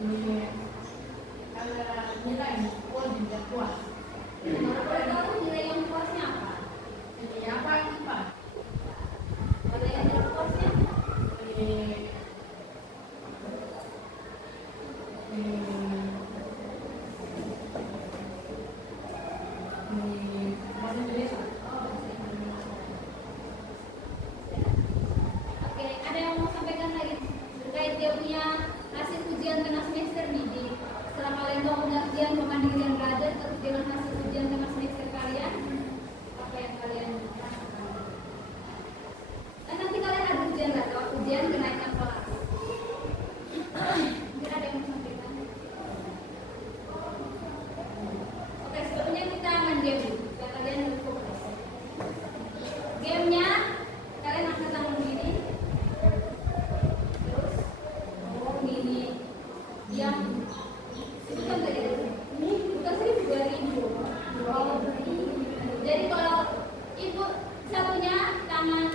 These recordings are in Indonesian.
Ini antara nilai kuat dan tidak kuat. Kalau boleh tahu nilai yang puasnya apa? Ini apa IPA? Kalau yang tidak puasnya? Ini bahasa Indonesia. Oke, ada yang mau sampaikan lagi terkait dia punya hasil ujian tengah semester nih di setelah kalian tahu pengertian kemandirian belajar terus dengan hasil ujian tengah semester kalian apa yang kalian rasakan? Dan nanti kalian ada ujian nggak tahu ujian kenaikan kelas. Mungkin ada yang mau sampaikan. Oke, sebelumnya kita main game supaya kalian lebih fokus. Gamenya kalian angkat tangan begini. Terus, oh gini, diam. Itu kan tadi, ini bukan 1.000, 2.000. Oh, jadi kalau ibu satunya tangan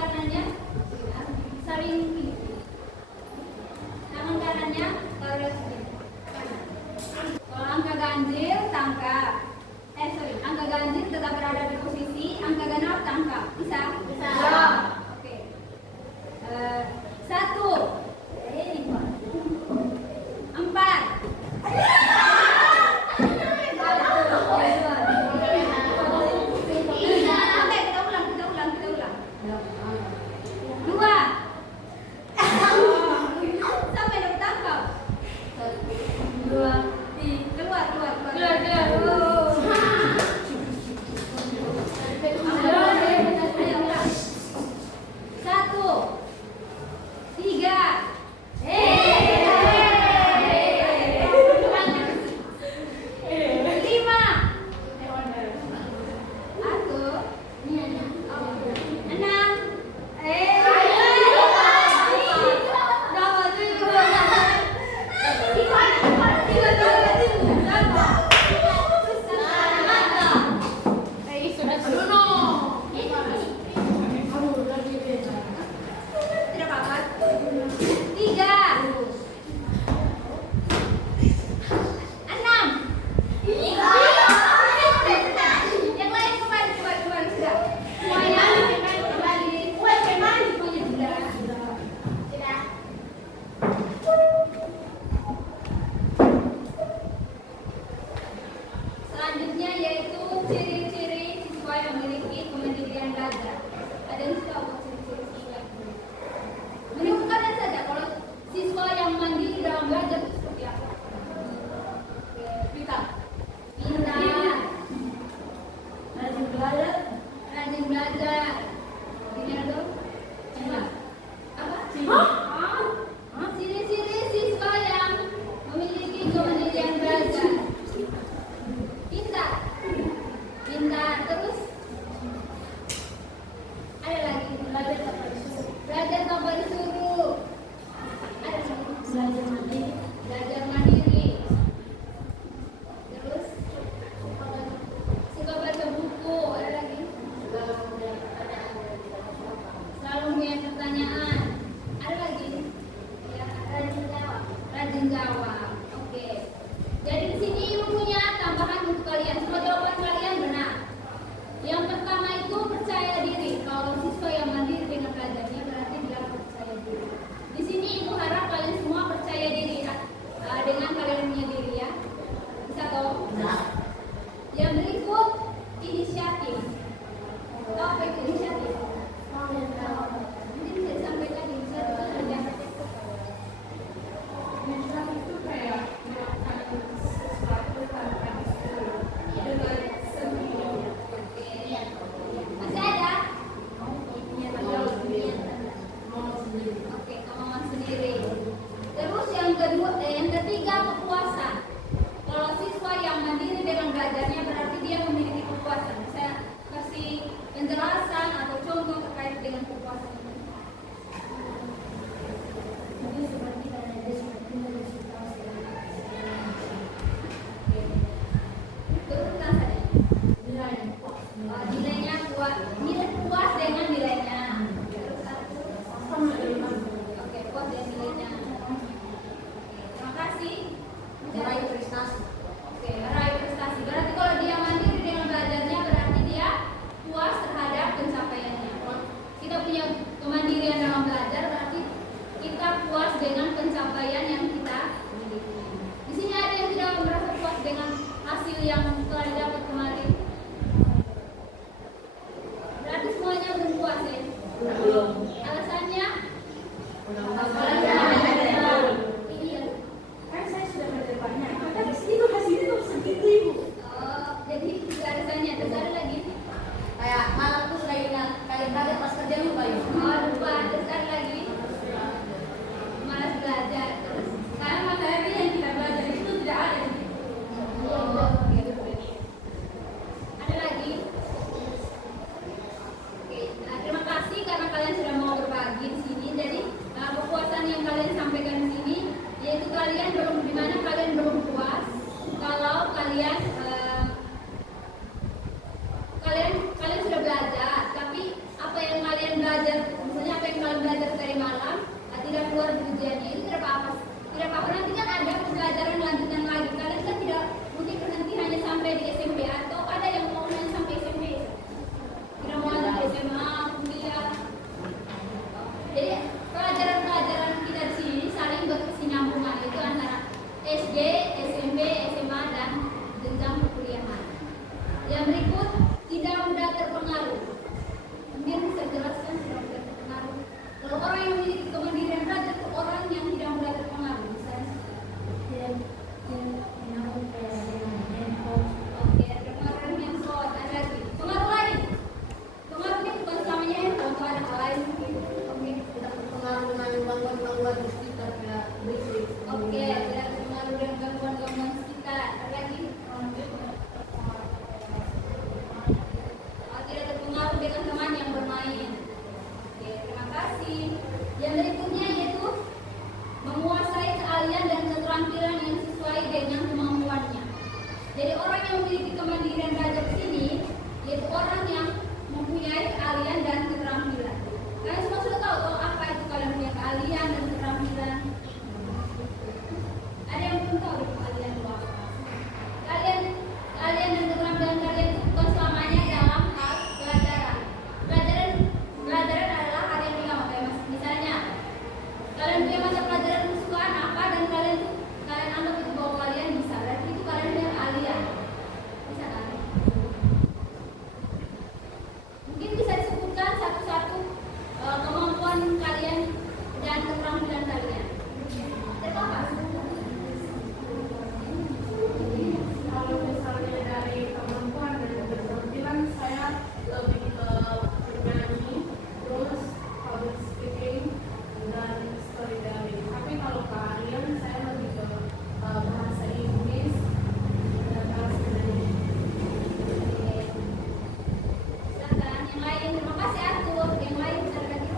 kanannya saling ini. Tangan kanannya taruh sini. Kalau angka ganjil tangkap. Angka ganjil tetap berada di posisi, angka genap tangkap. Bisa? Bisa. Oke. 1, 4. Kita ulang. 2. Sampai dapat tangkap. 2. Keluar. Tidak apa-apa. 3. 6. Yang lain kembali sudah. Semuanya kembali. Semuanya sudah. Selanjutnya yaitu ciri-ciri siswa yang memiliki kemandirian belajar. Ada yang suka buat ciri-ciri siswa yang menemukannya saja kalau siswa yang mandiri dalam belajar itu seperti apa? Pintar. Rajin belajar. Ini ada coba. Apa? Ciri-ciri siswa yang memiliki kemandirian belajar. Pintar. Terus ada lagi belajar tanpa disuruh. Ada lagi belajar mandiri. Terus suka baca buku. Ada lagi selalu punya pertanyaan. Ada lagi gangguan di sekitar kayak berisik. Oke, tidak terpengaruh dengan gangguan-gangguan sekitar. Ada lagi? Tidak terpengaruh dengan teman yang bermain. Oke, terima kasih. Yang berikutnya yaitu menguasai keahlian dan keterampilan yang sesuai dengan kemampuannya. Jadi orang yang memiliki kemandirian belajar di sini yaitu orang yang mempunyai keahlian dan keterampilan. Kalian semua sudah tahu toh apa itu kalian punya keahlian dan keterampilan? Ada yang belum tahu keahlian itu apa? Keahlian dan keterampilan kalian itu bukan selamanya dalam hal pelajaran. Pelajaran adalah hal yang pertama. Kayak misalnya kalian punya mata pelajaran kesukaan apa dan kalian anggap itu bahwa kalian bisa. Berarti itu kalian punya keahlian. Bisa kan? Mungkin bisa disebutkan satu-satu kemampuan kalian dan keterampilan kalian. Ada apa? Kalau misalnya dari kemampuan dan keterampilan, saya lebih ke bernyanyi, terus public speaking, dan storytelling. Tapi kalau keahlian, saya lebih ke bahasa Inggris dan bahasa Indonesia. Silakan yang lain. Terima kasih Arthur. Yang lain bisa lagi.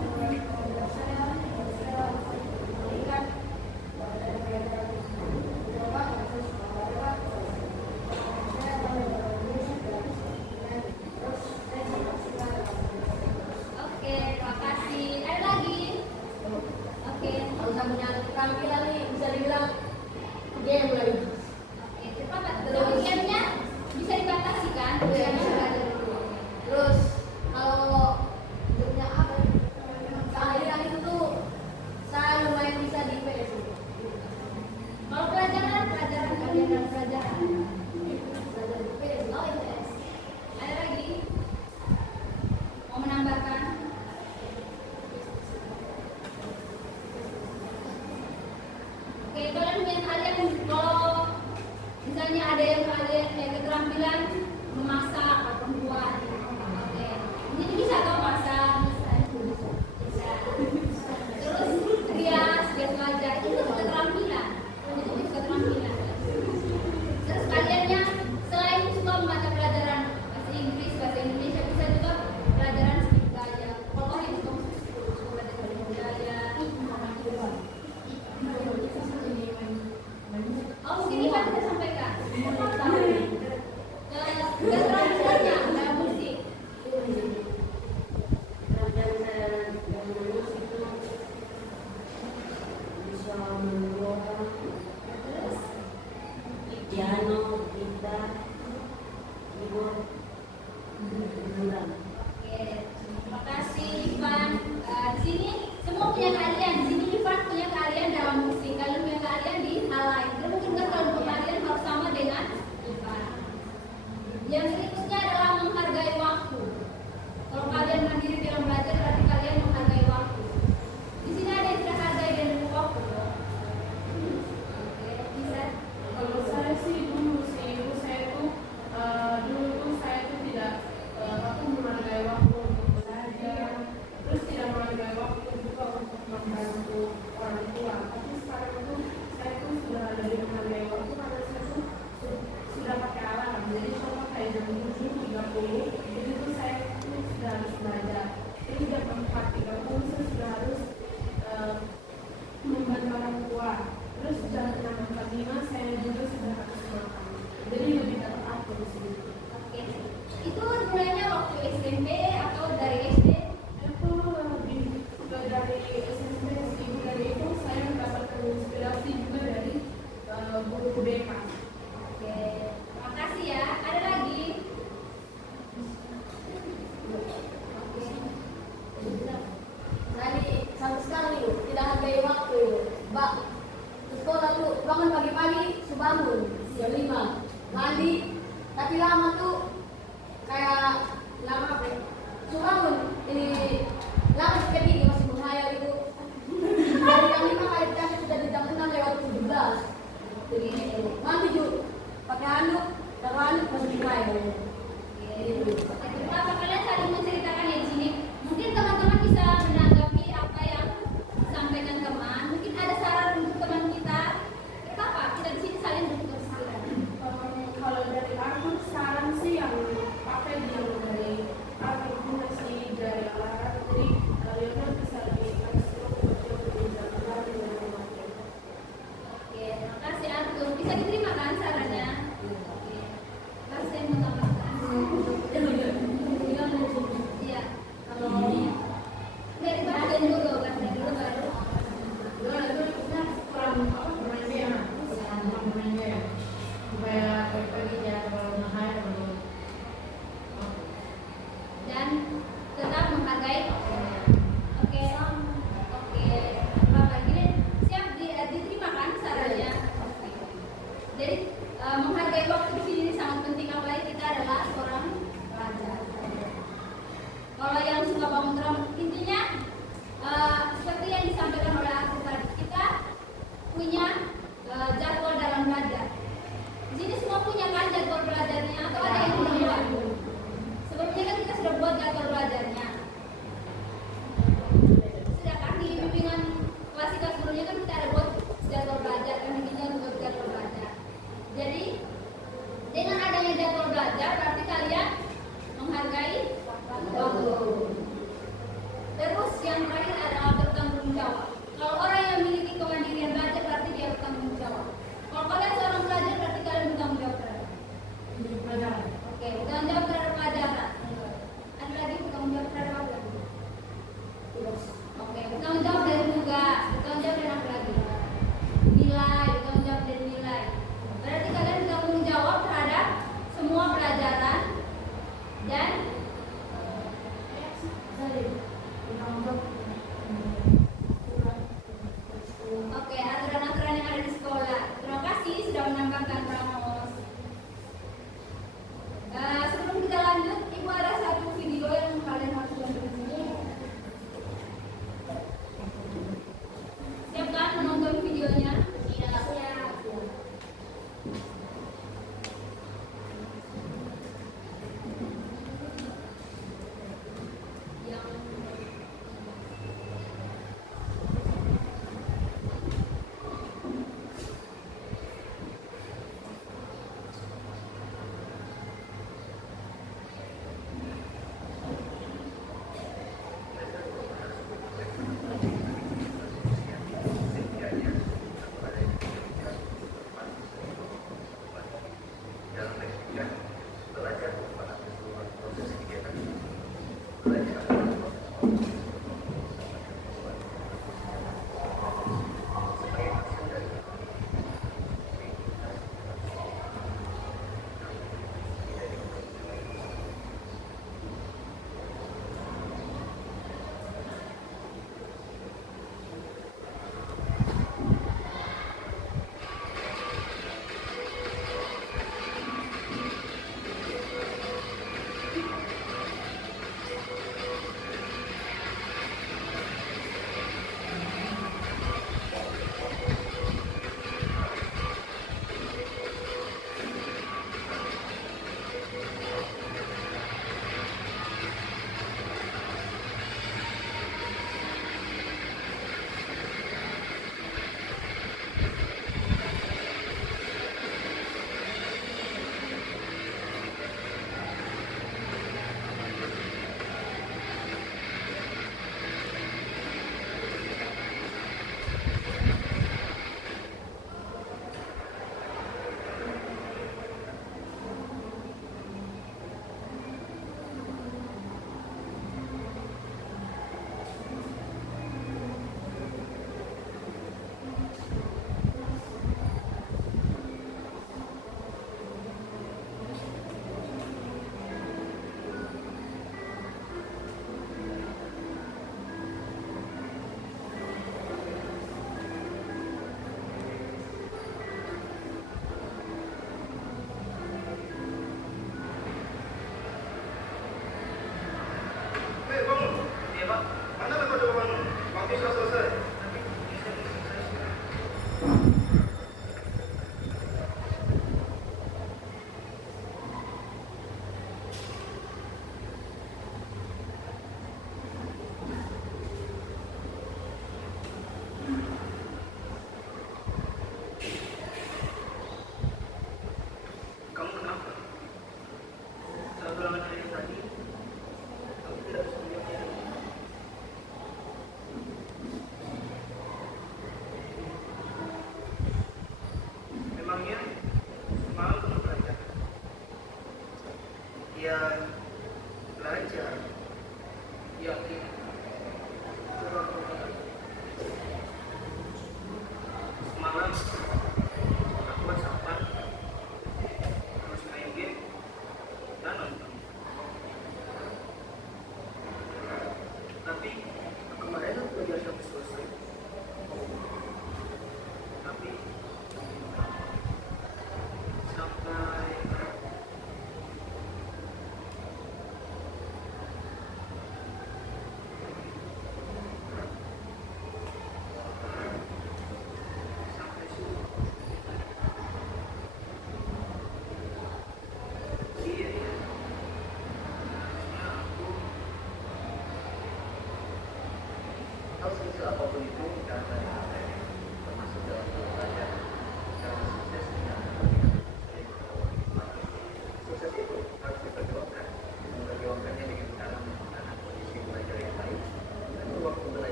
Oke, terima kasih. Ada lagi? Oke. Kalau saya punya keterampilan nih, bisa dibilang game lagi. Oke, cepat. Tapi gamenya bisa dibatasi kan? Jangan belajar dulu. Terus kalau hidupnya apa? Keahlian itu tuh saya lumayan bisa di PS. Kalau pelajaran kalian dan pelajaran. Belajar di PS. Oh, yes. Ada lagi? Mau menambahkan? Oke, kalian punya keahlian kalau misalnya ada yang keterampilan memasak atau perempuan. Oke, ini bisa atau masak? Bisa. Terus rias wajah itu keterampilan. Itu keterampilan. Terus kaliannya selain suka membaca pelajaran bahasa Inggris, bahasa Indonesia, bisa juga pelajaran sedikit budaya. Kalau kalian suka belajar budaya, oh mungkin Ivan bisa sampaikan. Keterampilannya dalam musik. Kemudian saya yang lulus itu bisa membawa Terus piano, gitar, keyboard, hiburan. oke, terima kasih Ivan. Di sini semua punya keahlian. Di sini Ivan punya keahlian dalam musik. Kalian punya keahlian di hal lain. Terus mungkin kan kalau kalian harus sama dengan Ivan. Yang berikutnya adalah menghargai waktu. Kalau kalian mandiri dalam belajar, berarti kalian menghargai waktu. Di sini ada yang tidak hargai dan waktu. Oke, bisa. Kalau saya sih dulu saya tuh dulu tuh saya tuh tidak aku menghargai waktu untuk belajar, terus tidak menghargai waktu juga untuk membantu orang tua. Tapi sekarang tuh saya tuh sudah lebih menghargai waktu karena saya tuh sudah pakai alarm. Jadi contoh kayak jam 7.30 itu tuh saya tuh sudah harus belajar. Jadi jam 4.30 saya sudah harus membantu orang tua. Terus jam 6.45 saya juga sudah harus makan. Jadi lebih teratur di sini. Oke. Itu mulainya waktu SMP atau dari SD? Itu lebih juga dari SMP sih. Dari itu saya mendapatkan inspirasi juga dari guru BK. Oke. Terima kasih ya. Ada lagi? Oke. Tadi sampai sekarang nih tidak hargai waktu, Mbak. Sekolah tuh bangun pagi-pagi, bangun jam 5, mandi, tapi lama tuh kayak lama apa? Ya? Bangun ini lama sekali masih menghayal itu. Dari jam 5 kali kita sudah di jam 6 lewat 17. Jadi mandi juga pakai handuk, taruh handuk masih menghayal. Apa kalian saling menceritakan ya di sini? Mungkin teman-teman bisa menanggapi apa yang disampaikan teman. sebelumnya kan kita ada buat jadwal belajar, kan kita buat jadwal belajar. Jadi dengan adanya jadwal belajar berarti kalian menghargai waktu. Terus yang terakhir adalah bertanggung jawab. Kalau orang yang memiliki kemandirian belajar berarti dia bertanggung jawab. Kalau kalian seorang pelajar berarti kalian bertanggung jawab terhadap pelajaran. Oke, bertanggung jawab terhadap pelajaran. Ada lagi bertanggung jawab terhadap apa? Oke, bertanggung jawab dari tugas, bertanggung jawab dari apa lagi? Nilai, bertanggung jawab dari nilai. Berarti kalian bertanggung jawab terhadap semua pelajaran dan oke, aturan-aturan yang ada di sekolah. Terima kasih sudah menambahkan Ramos. Sebelum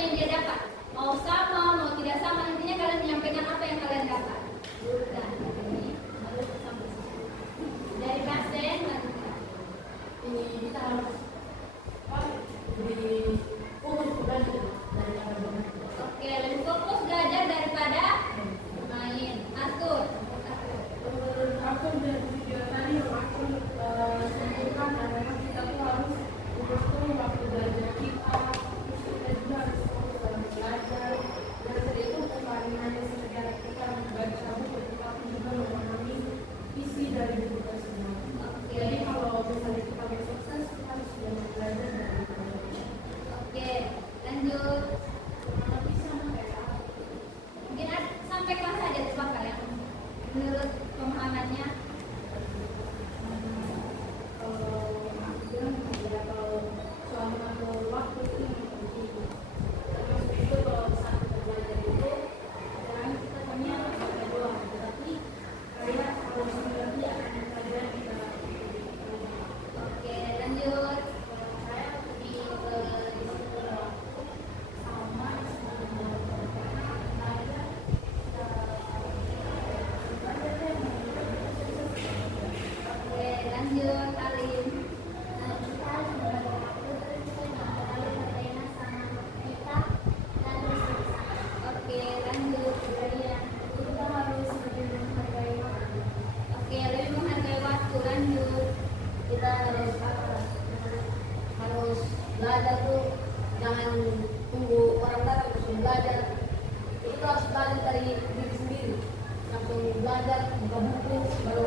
yang dia dapat. Mau sama, mau tidak sama, intinya kalian menyampaikan apa yang kalian dapat. Udah, ini harus sampai situ. Dari pasien Ini kita harus di fokus belajar daripada bermain. oke, lebih fokus belajar daripada main. Atur. Menurut aku dari video tadi yang aku simpulkan adalah kita tuh harus betul waktu belajar kita, terus kita juga harus fokus dalam belajar. Belajar itu bukan hanya sekedar kita membaca buku, tetapi juga memahami isi dari buku tersebut. Jadi kalau misalnya kita mau sukses, kita harus sudah belajar dari buku. Oke, lanjut. Bisa mereka Mungkin sampaikan saja coba kalian menurut pemahamannya. kalau aku bilang ya kalau soal mengatur waktu itu yang penting. Termasuk itu kalau saat kita belajar itu kadang kita punya baca doang, tetapi kayak kalau sebenarnya akan pelajaran kita Oke, lanjut. saya lebih ke sama karena belajar Oke, lanjut Alim. Oke, lanjut Brian. kita harus lebih menghargai waktu. Oke, lebih menghargai waktu. Lanjut. Kita harus harus belajar tuh, jangan tunggu orang datang langsung belajar. Kita harus belajar dari diri sendiri, langsung belajar buka buku baru